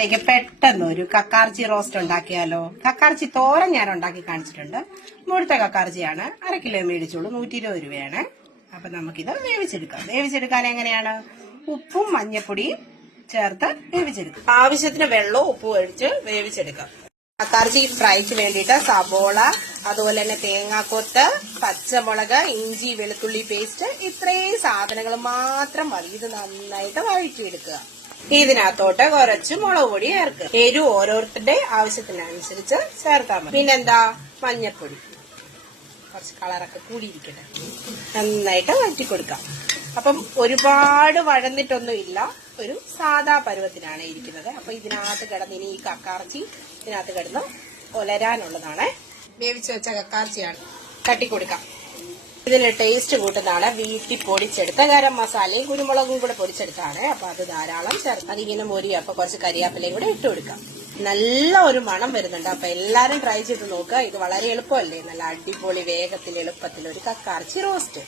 പെട്ടെന്ന് ഒരു കക്കാർച്ചി റോസ്റ്റ് ഉണ്ടാക്കിയാലോ? കക്കാർച്ചി തോരൻ ഞാൻ ഉണ്ടാക്കി കാണിച്ചിട്ടുണ്ട്. മുഴുത്ത കക്കാർച്ചിയാണ്. 1/2 കിലോ മേടിച്ചോളൂ. 120 രൂപയാണ്. അപ്പൊ നമുക്കിത് വേവിച്ചെടുക്കാം. വേവിച്ചെടുക്കാൻ എങ്ങനെയാണ്? ഉപ്പും മഞ്ഞപ്പൊടിയും ചേർത്ത് വേവിച്ചെടുക്കാം. ആവശ്യത്തിന് വെള്ളവും ഉപ്പും ഒഴിച്ച് വേവിച്ചെടുക്കാം. കക്കാർച്ചി ഫ്രൈക്ക് വേണ്ടിയിട്ട് സബോള, അതുപോലെ തന്നെ തേങ്ങാക്കൊത്ത്, പച്ചമുളക്, ഇഞ്ചി, വെളുത്തുള്ളി പേസ്റ്റ്, ഇത്രയും സാധനങ്ങൾ മാത്രം മതി. ഇത് നന്നായിട്ട് വഴറ്റിയെടുക്കുക. ഇതിനകത്തോട്ട് കുറച്ച് മുളക് പൊടി ചേർക്കുക. എരിവ് ഓരോരുത്തരുടെ ആവശ്യത്തിനനുസരിച്ച് ചേർത്താൽ മതി. പിന്നെന്താ, മഞ്ഞപ്പൊടി, കുറച്ച് കളറൊക്കെ കൂടിയിരിക്കട്ടെ. നന്നായിട്ട് വഴറ്റി കൊടുക്കാം. അപ്പം ഒരുപാട് വഴന്നിട്ടൊന്നും ഇല്ല, ഒരു സാധാ പരുവത്തിനാണ് ഇരിക്കുന്നത്. അപ്പൊ ഇതിനകത്ത് കിടന്ന് ഇനി ഈ കക്കാർച്ചി ഇതിനകത്ത് കിടന്ന് ഒലരാനുള്ളതാണ്. വേവിച്ച് വെച്ച കക്കാർച്ചിയാണ്. തട്ടിക്കൊടുക്കാം. ഇതിന് ടേസ്റ്റ് കൂട്ടുന്നതാണ് വീട്ടിൽ പൊടിച്ചെടുത്ത ഗരം മസാലയും കുരുമുളകും കൂടെ പൊടിച്ചെടുത്താണ്. അപ്പൊ അത് ധാരാളം ചേർത്ത് അതിങ്ങനെ മൊരിയും. അപ്പൊ കുറച്ച് കരിയാപ്പിലയും കൂടെ ഇട്ട് കൊടുക്കാം. നല്ല ഒരു മണം വരുന്നുണ്ട്. അപ്പൊ എല്ലാരും ട്രൈ ചെയ്ത് നോക്കുക. ഇത് വളരെ എളുപ്പമല്ലേ? നല്ല അടിപൊളി വേഗത്തിൽ എളുപ്പത്തിൽ ഒരു കക്കാർച്ചി റോസ്റ്റ്.